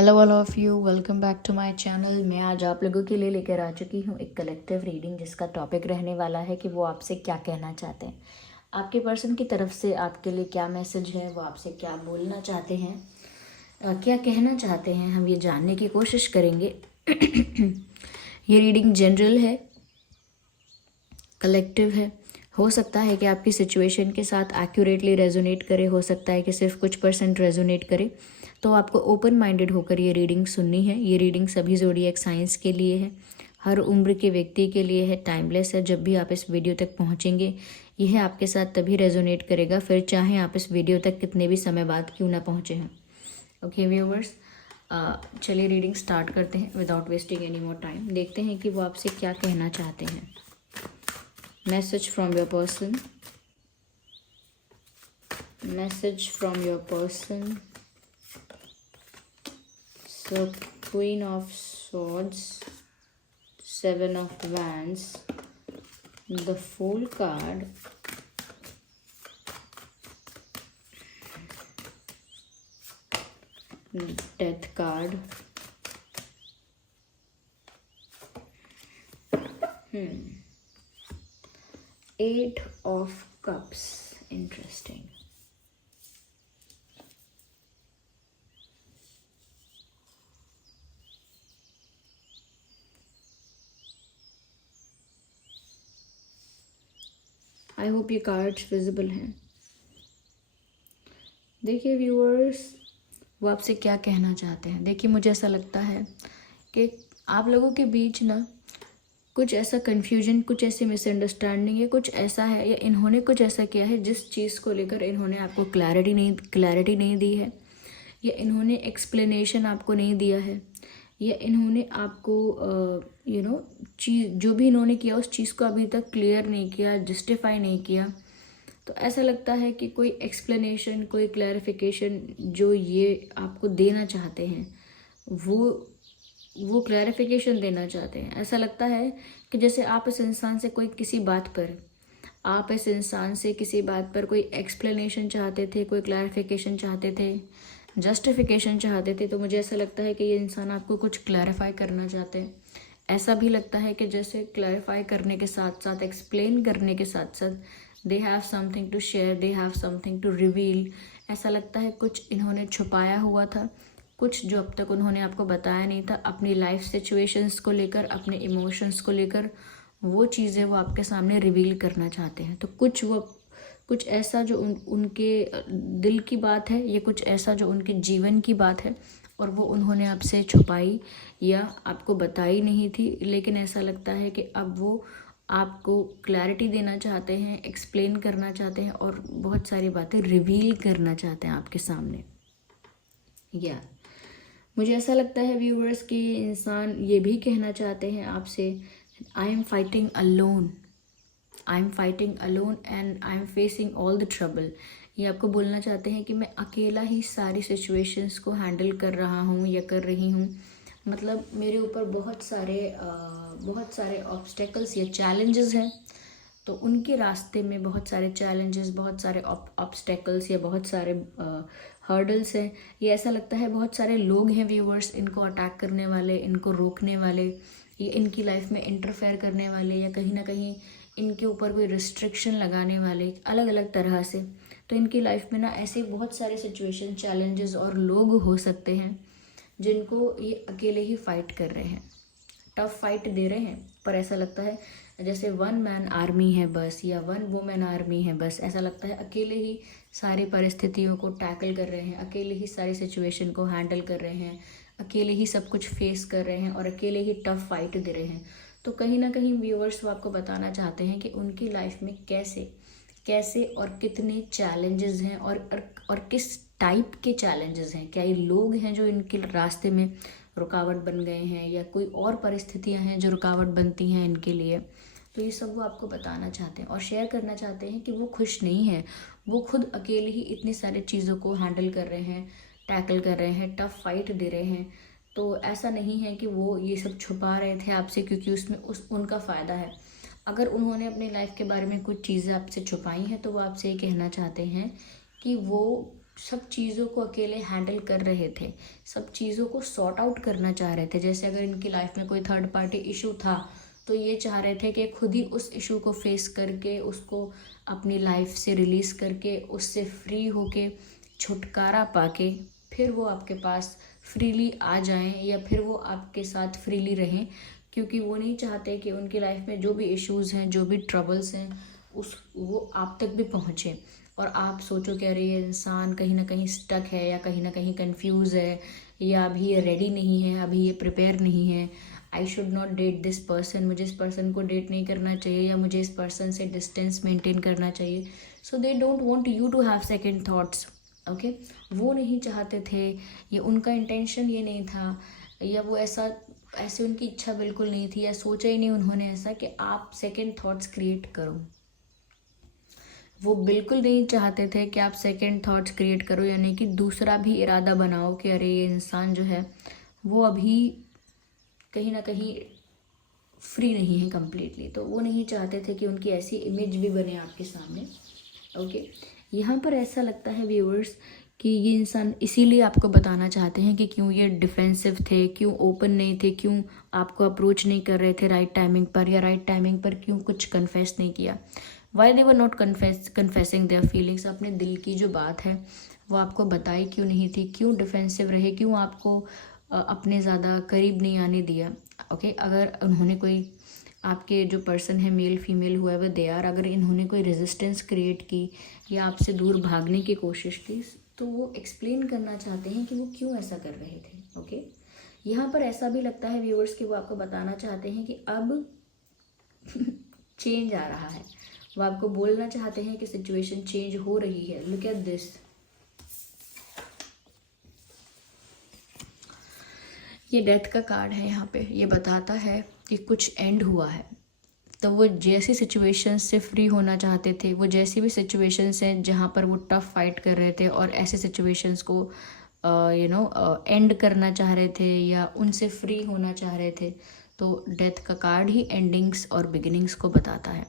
Hello all of you, welcome back to my channel. मैं आज आप लोगों के लिए लेकर आ चुकी हूँ एक कलेक्टिव रीडिंग, जिसका टॉपिक रहने वाला है कि वो आपसे क्या कहना चाहते हैं। आपके पर्सन की तरफ से आपके लिए क्या मैसेज है, वो आपसे क्या बोलना चाहते हैं, क्या कहना चाहते हैं, हम ये जानने की कोशिश करेंगे। ये रीडिंग जनरल है, कलेक्टिव है। हो सकता है कि आपकी सिचुएशन के साथ एक्यूरेटली रेजोनेट करे, हो सकता है कि सिर्फ कुछ % रेजोनेट करे। तो आपको ओपन माइंडेड होकर ये रीडिंग सुननी है। ये रीडिंग सभी ज़ोडिएक साइंस के लिए है, हर उम्र के व्यक्ति के लिए है, टाइमलेस है। जब भी आप इस वीडियो तक पहुँचेंगे, यह आपके साथ तभी रेजोनेट करेगा, फिर चाहे आप इस वीडियो तक कितने भी समय बाद क्यों ना पहुँचे हैं। ओके व्यूअर्स, चलिए रीडिंग स्टार्ट करते हैं without wasting any more time. देखते हैं कि वो आपसे क्या कहना चाहते हैं। Message from your person. Message from your person. So Queen of Swords, Seven of Wands, the Fool card, Death card, Eight of Cups. Interesting. I hope ये कार्ड्स विजिबल हैं। देखिए व्यूअर्स, वो आपसे क्या कहना चाहते हैं। देखिए, मुझे ऐसा लगता है कि आप लोगों के बीच ना कुछ ऐसा कन्फ्यूजन, कुछ ऐसी मिसअंडरस्टैंडिंग है, कुछ ऐसा है, या इन्होंने कुछ ऐसा किया है जिस चीज़ को लेकर इन्होंने आपको क्लैरिटी नहीं दी है, या इन्होंने एक्सप्लेनेशन आपको नहीं दिया है, या इन्होंने आपको चीज़ जो भी इन्होंने किया उस चीज़ को अभी तक क्लियर नहीं किया, जस्टिफाई नहीं किया। तो ऐसा लगता है कि कोई एक्सप्लेनेशन, कोई क्लैरिफिकेशन जो ये आपको देना चाहते हैं, वो क्लैरिफिकेशन देना चाहते हैं। ऐसा लगता है कि जैसे आप इस इंसान से किसी बात पर कोई एक्सप्लेनेशन चाहते थे, कोई क्लैरिफिकेशन चाहते थे, जस्टिफिकेशन चाहते थे। तो मुझे ऐसा लगता है कि ये इंसान आपको कुछ क्लैरिफाई करना चाहते हैं। ऐसा भी लगता है कि जैसे क्लैरिफाई करने के साथ साथ, एक्सप्लेन करने के साथ साथ they have something to share, they have something to reveal. ऐसा लगता है कुछ इन्होंने छुपाया हुआ था, कुछ जो अब तक उन्होंने आपको बताया नहीं था, अपनी लाइफ सिचुएशंस को लेकर, अपने इमोशंस को लेकर, वो चीज़ें वो आपके सामने रिवील करना चाहते हैं। तो कुछ ऐसा जो उनके दिल की बात है, या कुछ ऐसा जो उनके जीवन की बात है, और वो उन्होंने आपसे छुपाई या आपको बताई नहीं थी। लेकिन ऐसा लगता है कि अब वो आपको क्लैरिटी देना चाहते हैं, एक्सप्लेन करना चाहते हैं, और बहुत सारी बातें रिवील करना चाहते हैं आपके सामने। मुझे ऐसा लगता है व्यूअर्स कि इंसान ये भी कहना चाहते हैं आपसे, I am fighting alone, and I am facing all the trouble. ये आपको बोलना चाहते हैं कि मैं अकेला ही सारी सिचुएशंस को हैंडल कर रहा हूँ या कर रही हूँ। मतलब मेरे ऊपर बहुत सारे ऑब्स्टेकल्स या चैलेंजेस हैं। तो उनके रास्ते में बहुत सारे चैलेंजेस, बहुत सारे ऑब्स्टेकल्स या बहुत सारे हर्डल्स हैं। ये ऐसा लगता है बहुत सारे लोग हैं व्यूअर्स, इनको अटैक करने वाले, इनको रोकने वाले, ये इनकी लाइफ में इंटरफेयर करने वाले, या कहीं ना कहीं इनके ऊपर कोई रिस्ट्रिक्शन लगाने वाले, अलग अलग तरह से। तो इनकी लाइफ में ना ऐसे बहुत सारे सिचुएशन, चैलेंजेस और लोग हो सकते हैं जिनको ये अकेले ही फाइट कर रहे हैं, टफ फाइट दे रहे हैं। पर ऐसा लगता है जैसे वन मैन आर्मी है बस, या वन वुमेन आर्मी है बस। ऐसा लगता है अकेले ही सारी परिस्थितियों को टैकल कर रहे हैं, अकेले ही सारी सिचुएशन को हैंडल कर रहे हैं, अकेले ही सब कुछ फेस कर रहे हैं, और अकेले ही टफ फाइट दे रहे हैं। तो कहीं ना कहीं व्यूअर्स वो आपको बताना चाहते हैं कि उनकी लाइफ में कैसे और कितने चैलेंजेस हैं, और किस टाइप के चैलेंजेस हैं। क्या ये लोग हैं जो इनके रास्ते में रुकावट बन गए हैं, या कोई और परिस्थितियां हैं जो रुकावट बनती हैं इनके लिए। तो ये सब वो आपको बताना चाहते हैं और शेयर करना चाहते हैं कि वो खुश नहीं है, वो खुद अकेले ही इतनी सारी चीज़ों को हैंडल कर रहे हैं, टैकल कर रहे हैं, टफ फाइट दे रहे हैं। तो ऐसा नहीं है कि वो ये सब छुपा रहे थे आपसे क्योंकि उसमें उनका फ़ायदा है। अगर उन्होंने अपनी लाइफ के बारे में कुछ चीज़ें आपसे छुपाई हैं तो वो आपसे ये कहना चाहते हैं कि वो सब चीज़ों को अकेले हैंडल कर रहे थे, सब चीज़ों को सॉर्ट आउट करना चाह रहे थे। जैसे अगर इनकी लाइफ में कोई थर्ड पार्टी इशू था तो ये चाह रहे थे कि खुद ही उस इशू को फेस करके उसको अपनी लाइफ से रिलीज़ करके उससे फ्री होके छुटकारा पाके फिर वो आपके पास फ्रीली आ जाएं या फिर वो आपके साथ फ्रीली रहें, क्योंकि वो नहीं चाहते कि उनकी लाइफ में जो भी इश्यूज़ हैं, जो भी ट्रबल्स हैं, वो आप तक भी पहुँचे और आप सोचो कि अरे ये इंसान कहीं ना कहीं स्टक है या कहीं ना कहीं कंफ्यूज है या अभी ये रेडी नहीं है, अभी ये प्रिपेयर नहीं है, I should not date this person, मुझे इस पर्सन को डेट नहीं करना चाहिए या मुझे इस पर्सन से डिस्टेंस मेंटेन करना चाहिए। So they don't want you to have second thoughts. Okay, वो नहीं चाहते थे, ये उनका इंटेंशन ये नहीं था, या वो ऐसे उनकी इच्छा बिल्कुल नहीं थी, या सोचा ही नहीं उन्होंने ऐसा कि आप सेकंड थॉट्स क्रिएट करो। वो बिल्कुल नहीं चाहते थे कि आप सेकंड थॉट्स क्रिएट करो, यानी कि दूसरा भी इरादा बनाओ कि अरे ये इंसान जो है वो अभी कहीं ना कहीं फ्री नहीं है कम्प्लीटली। तो वो नहीं चाहते थे कि उनकी ऐसी इमेज भी बने आपके सामने। ओके, यहाँ पर ऐसा लगता है व्यूअर्स कि ये इंसान इसीलिए आपको बताना चाहते हैं कि क्यों ये डिफेंसिव थे, क्यों ओपन नहीं थे, क्यों आपको अप्रोच नहीं कर रहे थे राइट टाइमिंग पर, या राइट टाइमिंग पर क्यों कुछ कन्फेस नहीं किया। Why they were not confessing their feelings, अपने दिल की जो बात है वो आपको बताई क्यों नहीं थी, क्यों डिफेंसिव रहे, क्यों आपको अपने ज़्यादा करीब नहीं आने दिया। ओके, अगर उन्होंने कोई आपके जो पर्सन है, मेल फीमेल हुआ है दे आर, अगर इन्होंने कोई रेजिस्टेंस क्रिएट की या आपसे दूर भागने की कोशिश की, तो वो एक्सप्लेन करना चाहते हैं कि वो क्यों ऐसा कर रहे थे। ओके, यहाँ पर ऐसा भी लगता है व्यूअर्स कि वो आपको बताना चाहते हैं कि अब चेंज आ रहा है, वो आपको बोलना चाहते हैं कि सिचुएशन चेंज हो रही है। लुक एट दिस, ये डेथ का कार्ड है यहाँ पे, ये बताता है कि कुछ एंड हुआ है। तो वो जैसी सिचुएशन से फ्री होना चाहते थे, वो जैसी भी सिचुएशंस हैं जहाँ पर वो टफ फाइट कर रहे थे और ऐसे सिचुएशंस को एंड करना चाह रहे थे या उनसे फ्री होना चाह रहे थे, तो डेथ का कार्ड ही एंडिंग्स और बिगिनिंग्स को बताता है।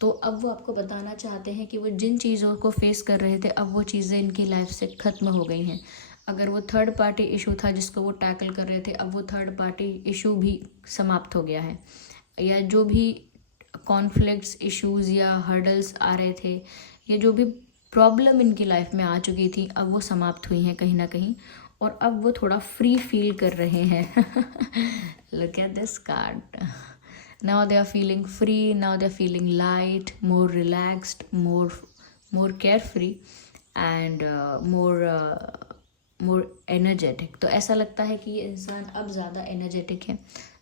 तो अब वो आपको बताना चाहते हैं कि वो जिन चीज़ों को फेस कर रहे थे अब वो चीज़ें इनकी लाइफ से ख़त्म हो गई हैं। अगर वो थर्ड पार्टी इशू था जिसको वो टैकल कर रहे थे, अब वो थर्ड पार्टी इशू भी समाप्त हो गया है, या जो भी कॉन्फ्लिक्ट्स, इश्यूज़ या हर्डल्स आ रहे थे, या जो भी प्रॉब्लम इनकी लाइफ में आ चुकी थी, अब वो समाप्त हुई हैं कहीं ना कहीं, और अब वो थोड़ा फ्री फील कर रहे हैं। Look at this card, now they are feeling free, now they are feeling light, more relaxed, more carefree and more energetic। तो ऐसा लगता है कि ये इंसान अब ज़्यादा एनर्जेटिक है,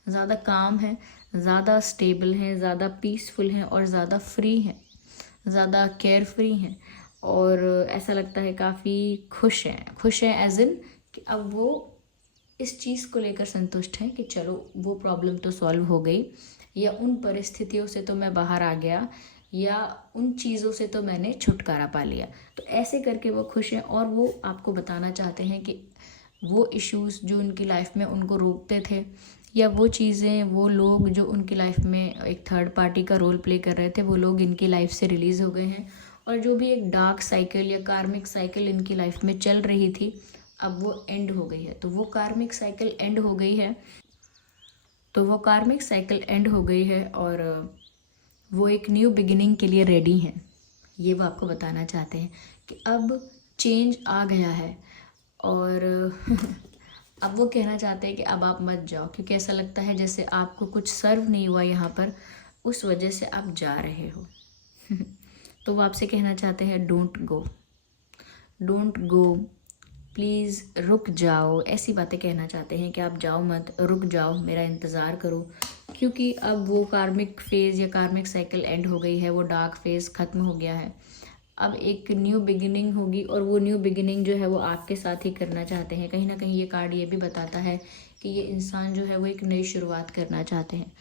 ज़्यादा काम है, ज़्यादा स्टेबल हैं, ज़्यादा पीसफुल हैं और ज़्यादा फ्री हैं, ज़्यादा केयर फ्री हैं, और ऐसा लगता है काफ़ी खुश हैं एज इन कि अब वो इस चीज़ को लेकर संतुष्ट हैं कि चलो वो प्रॉब्लम तो सॉल्व हो गई, या उन परिस्थितियों से तो मैं बाहर आ गया, या उन चीज़ों से तो मैंने छुटकारा पा लिया। तो ऐसे करके वो खुश हैं, और वो आपको बताना चाहते हैं कि वो इश्यूज़ जो उनकी लाइफ में उनको रोकते थे, या वो चीज़ें, वो लोग जो उनकी लाइफ में एक थर्ड पार्टी का रोल प्ले कर रहे थे, वो लोग इनकी लाइफ से रिलीज़ हो गए हैं, और जो भी एक डार्क साइकिल या कार्मिक साइकिल इनकी लाइफ में चल रही थी अब वो एंड हो गई है। तो वो कार्मिक साइकिल एंड हो गई है, और वो एक न्यू बिगिनिंग के लिए रेडी हैं। ये वो आपको बताना चाहते हैं कि अब चेंज आ गया है, और अब वो कहना चाहते हैं कि अब आप मत जाओ, क्योंकि ऐसा लगता है जैसे आपको कुछ सर्व नहीं हुआ यहाँ पर, उस वजह से आप जा रहे हो। तो वो आपसे कहना चाहते हैं डोंट गो, प्लीज़ रुक जाओ, ऐसी बातें कहना चाहते हैं कि आप जाओ मत, रुक जाओ, मेरा इंतज़ार करो, क्योंकि अब वो कार्मिक फेज़ या कार्मिक साइकिल एंड हो गई है, वो डार्क फेज़ ख़त्म हो गया है, अब एक न्यू बिगिनिंग होगी, और वो न्यू बिगिनिंग जो है वो आपके साथ ही करना चाहते हैं। कहीं ना कहीं ये कार्ड ये भी बताता है कि ये इंसान जो है वो एक नई शुरुआत करना चाहते हैं,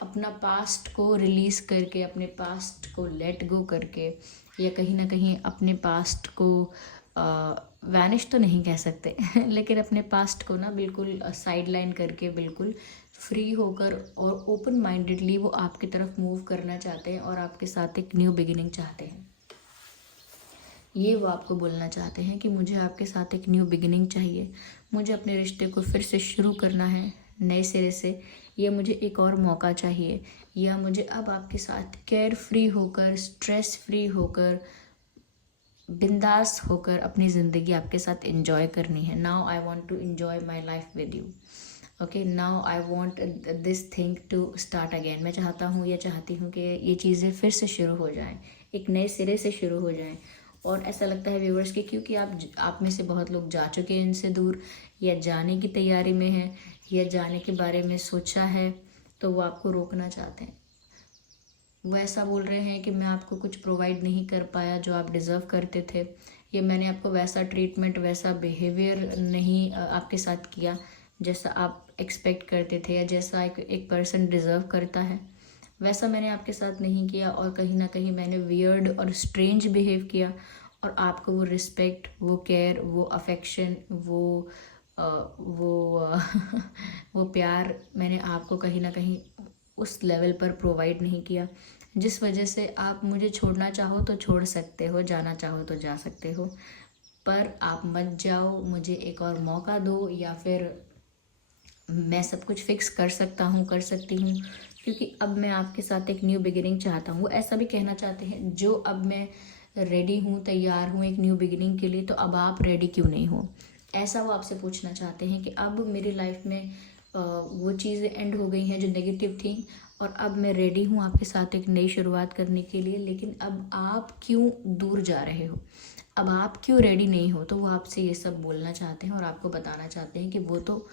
अपना पास्ट को रिलीज़ करके, अपने पास्ट को लेट गो करके, या कहीं ना कहीं अपने पास्ट को वैनिश तो नहीं कह सकते लेकिन अपने पास्ट को ना बिल्कुल साइड लाइन करके, बिल्कुल फ्री होकर और ओपन माइंडेडली वो आपकी तरफ मूव करना चाहते हैं, और आपके साथ एक न्यू बिगिनिंग चाहते हैं। ये वो आपको बोलना चाहते हैं कि मुझे आपके साथ एक न्यू बिगिनिंग चाहिए, मुझे अपने रिश्ते को फिर से शुरू करना है नए सिरे से, या मुझे एक और मौका चाहिए, या मुझे अब आपके साथ केयर फ्री होकर, स्ट्रेस फ्री होकर, बिंदास होकर अपनी ज़िंदगी आपके साथ एंजॉय करनी है. Now I want to enjoy my life with you. Okay, now I want this thing to start again. मैं चाहता हूँ या चाहती हूँ कि ये चीज़ें फिर से शुरू हो जाएं, एक नए सिरे से शुरू हो जाएं. और ऐसा लगता है व्यूवर्स कि क्योंकि आप में से बहुत लोग जा चुके हैं इनसे दूर, या जाने की तैयारी में हैं, या जाने के बारे में सोचा है, तो वो आपको रोकना चाहते हैं. वो ऐसा बोल रहे हैं कि मैं आपको कुछ प्रोवाइड नहीं कर पाया जो आप डिज़र्व करते थे, या मैंने आपको वैसा ट्रीटमेंट, वैसा बिहेवियर नहीं आपके साथ किया जैसा आप एक्सपेक्ट करते थे, या जैसा एक पर्सन डिज़र्व करता है, वैसा मैंने आपके साथ नहीं किया. और कहीं ना कहीं मैंने वियर्ड और स्ट्रेंज बिहेव किया, और आपको वो रिस्पेक्ट, वो केयर, वो अफेक्शन, वो प्यार मैंने आपको कहीं ना कहीं उस लेवल पर प्रोवाइड नहीं किया, जिस वजह से आप मुझे छोड़ना चाहो तो छोड़ सकते हो, जाना चाहो तो जा सकते हो, पर आप मत जाओ. मुझे एक और मौका दो, या फिर मैं सब कुछ फिक्स कर सकता हूँ, कर सकती हूँ, क्योंकि अब मैं आपके साथ एक न्यू बिगिनिंग चाहता हूँ. वो ऐसा भी कहना चाहते हैं, जो अब मैं रेडी हूँ, तैयार हूँ एक न्यू बिगिनिंग के लिए, तो अब आप रेडी क्यों नहीं हो. ऐसा वो आपसे पूछना चाहते हैं कि अब मेरी लाइफ में वो चीज़ें एंड हो गई हैं जो नेगेटिव थी, और अब मैं रेडी हूँ आपके साथ एक नई शुरुआत करने के लिए, लेकिन अब आप क्यों दूर जा रहे हो, अब आप क्यों रेडी नहीं हो. तो वो आपसे ये सब बोलना चाहते हैं और आपको बताना चाहते हैं कि वो तो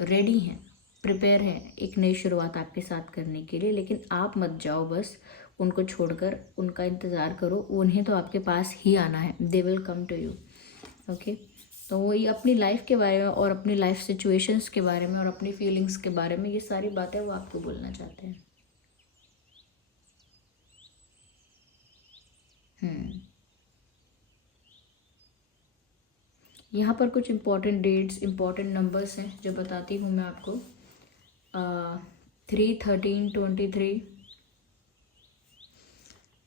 रेडी हैं, प्रिपेयर हैं एक नई शुरुआत आपके साथ करने के लिए, लेकिन आप मत जाओ. बस उनको छोड़कर उनका इंतज़ार करो, उन्हें तो आपके पास ही आना है. They will come to you. Okay, तो वो ये अपनी लाइफ के बारे में, और अपनी लाइफ सिचुएशंस के बारे में, और अपनी फीलिंग्स के बारे में, ये सारी बातें वो आपको बोलना चाहते हैं. यहाँ पर कुछ इम्पॉर्टेंट डेट्स, इम्पॉर्टेंट नंबर्स हैं जो बताती हूँ मैं आपको. 3/13/23,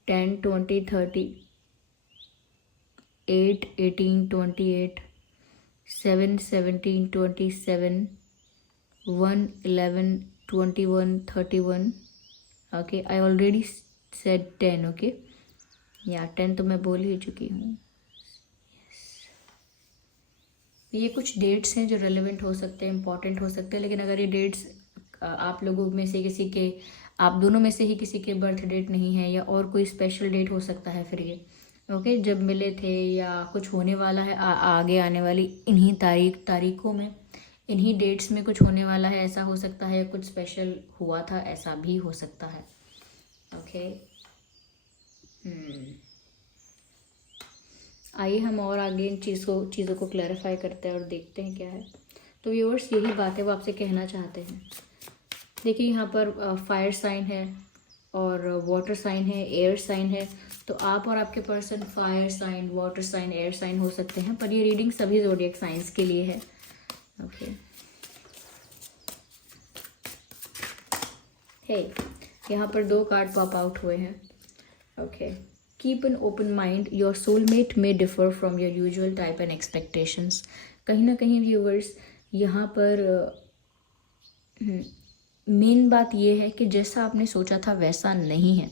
10/20/30, 8/18/28, 7/17/27, 1/11/21/31. Okay, I already said 10. Okay, या 10 तो मैं बोल ही चुकी हूँ. ये कुछ डेट्स हैं जो रेलेवेंट हो सकते हैं, इंपॉर्टेंट हो सकते हैं, लेकिन अगर ये डेट्स आप लोगों में से किसी के, आप दोनों में से ही किसी के बर्थ डेट नहीं है, या और कोई स्पेशल डेट हो सकता है फिर ये. ओके, जब मिले थे, या कुछ होने वाला है आगे आने वाली इन्हीं तारीखों में, इन्हीं डेट्स में कुछ होने वाला है, ऐसा हो सकता है. कुछ स्पेशल हुआ था, ऐसा भी हो सकता है. ओके, आइए हम और आगे इन चीज़ों को क्लैरिफाई करते हैं और देखते हैं क्या है. तो व्यूअर्स, यही बात है वो आपसे कहना चाहते हैं. देखिए, यहाँ पर फायर साइन है, और वाटर साइन है, एयर साइन है. तो आप और आपके person fire sign, water sign, air sign हो सकते हैं, पर ये रीडिंग सभी ज़ोडिएक साइंस के लिए है. ओके, हे, यहाँ पर 2 कार्ड पॉप आउट हुए हैं. Okay, keep an open mind, your soulmate may differ from your usual type and expectations. कहीं ना कहीं व्यूअर्स, यहाँ पर मेन बात ये है कि जैसा आपने सोचा था वैसा नहीं है.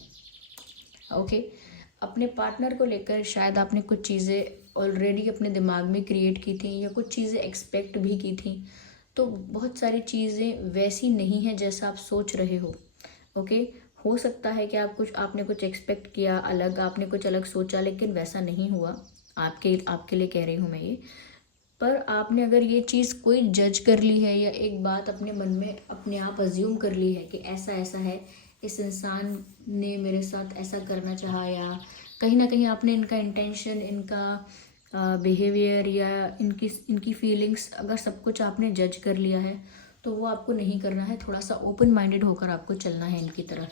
ओके, अपने पार्टनर को लेकर शायद आपने कुछ चीज़ें ऑलरेडी अपने दिमाग में क्रिएट की थी, या कुछ चीज़ें एक्सपेक्ट भी की थी. तो बहुत सारी चीज़ें वैसी नहीं है जैसा आप सोच रहे हो. ओके, हो सकता है कि आपने कुछ एक्सपेक्ट किया अलग, आपने कुछ अलग सोचा, लेकिन वैसा नहीं हुआ. आपके लिए कह रही हूँ मैं ये. पर आपने अगर ये चीज़ कोई जज कर ली है, या एक बात अपने मन में अपने आप अज्यूम कर ली है कि ऐसा ऐसा है, इस इंसान ने मेरे साथ ऐसा करना चाहा, या कहीं ना कहीं आपने इनका इंटेंशन, इनका बिहेवियर, या इनकी फीलिंग्स, अगर सब कुछ आपने जज कर लिया है, तो वो आपको नहीं करना है. थोड़ा सा ओपन माइंडेड होकर आपको चलना है इनकी तरफ,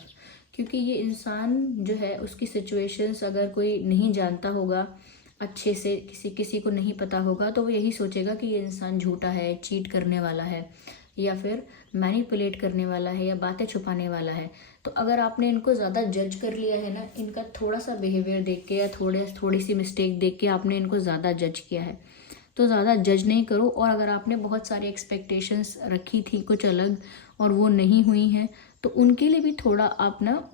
क्योंकि ये इंसान जो है, उसकी सिचुएशंस अगर कोई नहीं जानता होगा अच्छे से, किसी को नहीं पता होगा, तो वो यही सोचेगा कि ये इंसान झूठा है, चीट करने वाला है, या फिर मैनिपुलेट करने वाला है, या बातें छुपाने वाला है. तो अगर आपने इनको ज़्यादा जज कर लिया है ना, इनका थोड़ा सा बिहेवियर देख के या थोड़ी सी मिस्टेक देख के आपने इनको ज़्यादा जज किया है, तो ज़्यादा जज नहीं करो। और अगर आपने बहुत सारी एक्सपेक्टेशंस रखी थी कुछ अलग और वो नहीं हुई हैं, तो उनके लिए भी थोड़ा आप ना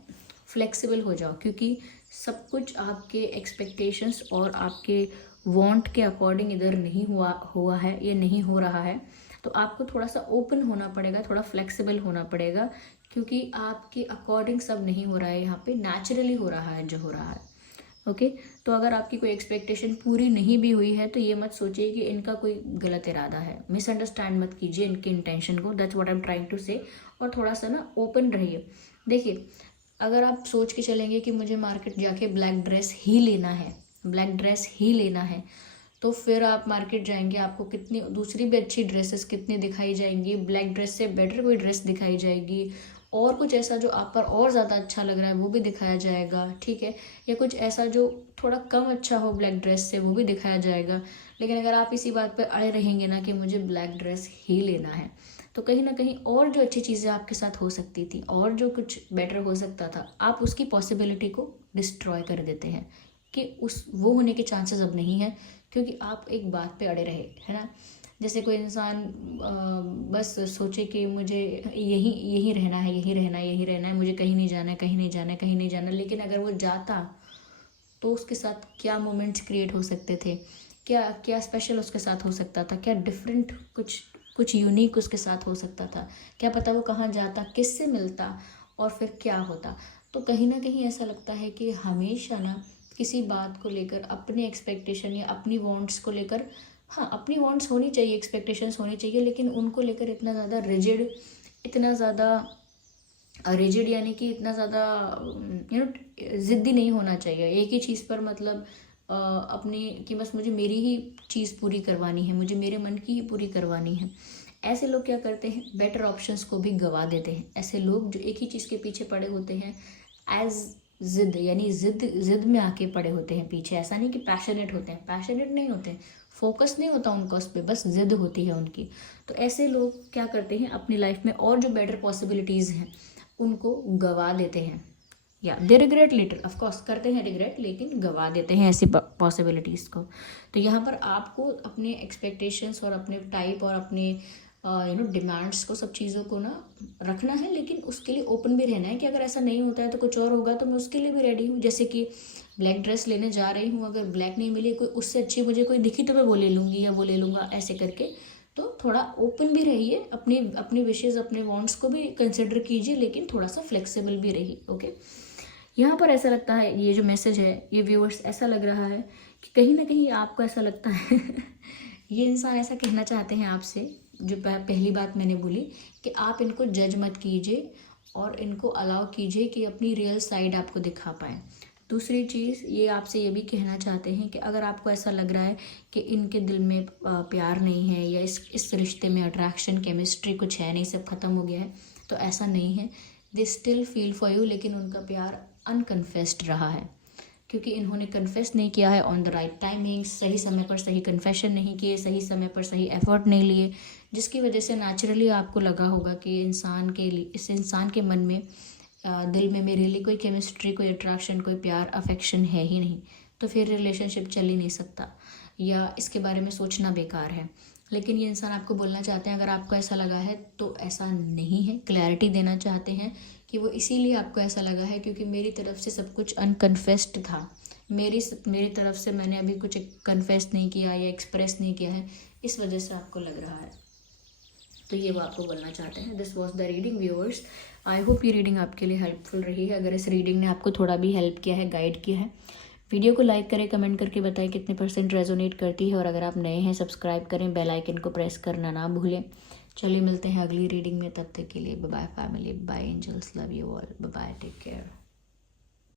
फ्लेक्सिबल हो जाओ, क्योंकि सब कुछ आपके एक्सपेक्टेशंस और आपके वांट के अकॉर्डिंग इधर नहीं हुआ है, ये नहीं हो रहा है। तो आपको थोड़ा सा ओपन होना पड़ेगा, थोड़ा फ्लेक्सिबल होना पड़ेगा, क्योंकि आपके अकॉर्डिंग सब नहीं हो रहा है, यहाँ पे नेचुरली हो रहा है जो हो रहा है। ओके तो अगर आपकी कोई एक्सपेक्टेशन पूरी नहीं भी हुई है, तो ये मत सोचिए कि इनका कोई गलत इरादा है, मिसअंडरस्टैंड मत कीजिए इनके इंटेंशन को। That's what I am trying to say. और थोड़ा सा ना ओपन रहिए। देखिए, अगर आप सोच के चलेंगे कि मुझे मार्केट जाके ब्लैक ड्रेस ही लेना है, ब्लैक ड्रेस ही लेना है, तो फिर आप मार्केट जाएंगे, आपको कितनी दूसरी भी अच्छी ड्रेसेस कितनी दिखाई जाएंगी, ब्लैक ड्रेस से बेटर कोई ड्रेस दिखाई जाएगी, और कुछ ऐसा जो आप पर और ज़्यादा अच्छा लग रहा है वो भी दिखाया जाएगा, ठीक है, या कुछ ऐसा जो थोड़ा कम अच्छा हो ब्लैक ड्रेस से वो भी दिखाया जाएगा। लेकिन अगर आप इसी बात पर अड़े रहेंगे ना कि मुझे ब्लैक ड्रेस ही लेना है, तो कहीं ना कहीं और जो अच्छी चीज़ें आपके साथ हो सकती थी और जो कुछ बेटर हो सकता था, आप उसकी पॉसिबिलिटी को डिस्ट्रॉय कर देते हैं कि वो होने के चांसेस अब नहीं है, क्योंकि आप एक बात पे अड़े रहे, है ना। जैसे कोई इंसान बस सोचे कि मुझे यही रहना है, यही रहना है, यही रहना है, मुझे कहीं नहीं जाना है, कहीं नहीं जाना है, कहीं नहीं जाना, लेकिन अगर वो जाता तो उसके साथ क्या मोमेंट्स क्रिएट हो सकते थे, क्या क्या स्पेशल उसके साथ हो सकता था, क्या डिफरेंट कुछ यूनिक उसके साथ हो सकता था, क्या पता वो कहाँ जाता, किससे मिलता और फिर क्या होता। तो कहीं ना कहीं ऐसा लगता है कि हमेशा ना किसी बात को लेकर अपने एक्सपेक्टेशन या अपनी वांट्स को लेकर, हाँ अपनी वांट्स होनी चाहिए, एक्सपेक्टेशंस होनी चाहिए, लेकिन उनको लेकर इतना ज़्यादा रिजिड यानी कि इतना ज़्यादा ज़िद्दी नहीं होना चाहिए एक ही चीज़ पर। मतलब अपनी कि बस मुझे मेरी ही चीज़ पूरी करवानी है, मुझे मेरे मन की ही पूरी करवानी है। ऐसे लोग क्या करते हैं, बेटर ऑप्शंस को भी गवा देते हैं। ऐसे लोग जो एक ही चीज़ के पीछे पड़े होते हैं एज जिद, यानी जिद में आके पड़े होते हैं पीछे। ऐसा नहीं कि पैशनेट होते हैं, पैशनेट नहीं होते हैं, फोकस नहीं होता उनका उस पर, बस जिद होती है उनकी। तो ऐसे लोग क्या करते हैं, अपनी लाइफ में और जो बेटर पॉसिबिलिटीज़ हैं उनको गवा देते हैं, या दे रिग्रेट लिटिल, ऑफकोर्स करते हैं रिग्रेट, लेकिन गवा देते हैं ऐसी पॉसिबिलिटीज़ को। तो यहाँ पर आपको अपने एक्सपेक्टेशंस और अपने टाइप और अपने डिमांड्स को, सब चीज़ों को ना रखना है, लेकिन उसके लिए ओपन भी रहना है कि अगर ऐसा नहीं होता है तो कुछ और होगा, तो मैं उसके लिए भी रेडी हूँ। जैसे कि ब्लैक ड्रेस लेने जा रही हूँ, अगर ब्लैक नहीं मिली, कोई उससे अच्छी मुझे कोई दिखी तो मैं वो ले लूँगी या वो ले लूँगा, ऐसे करके। तो थोड़ा ओपन भी रहिए, अपनी विशेज़ अपने वांट्स को भी कंसिडर कीजिए, लेकिन थोड़ा सा फ्लेक्सिबल भी रहिए। ओके, यहाँ पर ऐसा लगता है, ये जो मैसेज है ये व्यूअर्स, ऐसा लग रहा है कि कहीं ना कहीं आपको ऐसा लगता है ये इंसान ऐसा कहना चाहते हैं आपसे, जो पहली बात मैंने बोली कि आप इनको जज मत कीजिए और इनको अलाउ कीजिए कि अपनी रियल साइड आपको दिखा पाए। दूसरी चीज़ ये आपसे ये भी कहना चाहते हैं कि अगर आपको ऐसा लग रहा है कि इनके दिल में प्यार नहीं है, या इस रिश्ते में अट्रैक्शन, केमिस्ट्री कुछ है नहीं, सब खत्म हो गया है, तो ऐसा नहीं है। They still feel for you, लेकिन उनका प्यार अनकन्फेस्ड रहा है, क्योंकि इन्होंने कन्फेस नहीं किया है ऑन द राइट टाइमिंग, सही समय पर सही कन्फेशन नहीं किए, सही समय पर सही एफर्ट नहीं लिए, जिसकी वजह से नेचुरली आपको लगा होगा कि इस इंसान के मन में, दिल में मेरे लिए कोई केमिस्ट्री, कोई अट्रैक्शन, कोई प्यार, अफेक्शन है ही नहीं, तो फिर रिलेशनशिप चल ही नहीं सकता, या इसके बारे में सोचना बेकार है। लेकिन ये इंसान आपको बोलना चाहते हैं, अगर आपको ऐसा लगा है तो ऐसा नहीं है, क्लैरिटी देना चाहते हैं कि वो इसीलिए आपको ऐसा लगा है क्योंकि मेरी तरफ से सब कुछ अनकन्फेस्ड था, मेरी तरफ से मैंने अभी कुछ कन्फेस नहीं किया या एक्सप्रेस नहीं किया है, इस वजह से आपको लग रहा है। तो ये वो आपको बोलना चाहते हैं। This was the reading viewers. I hope ये रीडिंग आपके लिए हेल्पफुल रही है। अगर इस रीडिंग ने आपको थोड़ा भी हेल्प किया है, गाइड किया है, वीडियो को लाइक करें, कमेंट करके बताएं कितने % रेजोनेट करती है, और अगर आप नए हैं सब्सक्राइब करें, बेल आइकन को प्रेस करना ना भूलें। चलिए मिलते हैं अगली रीडिंग में, तब तक के लिए bye bye family, bye angels, love you all, bye, take care.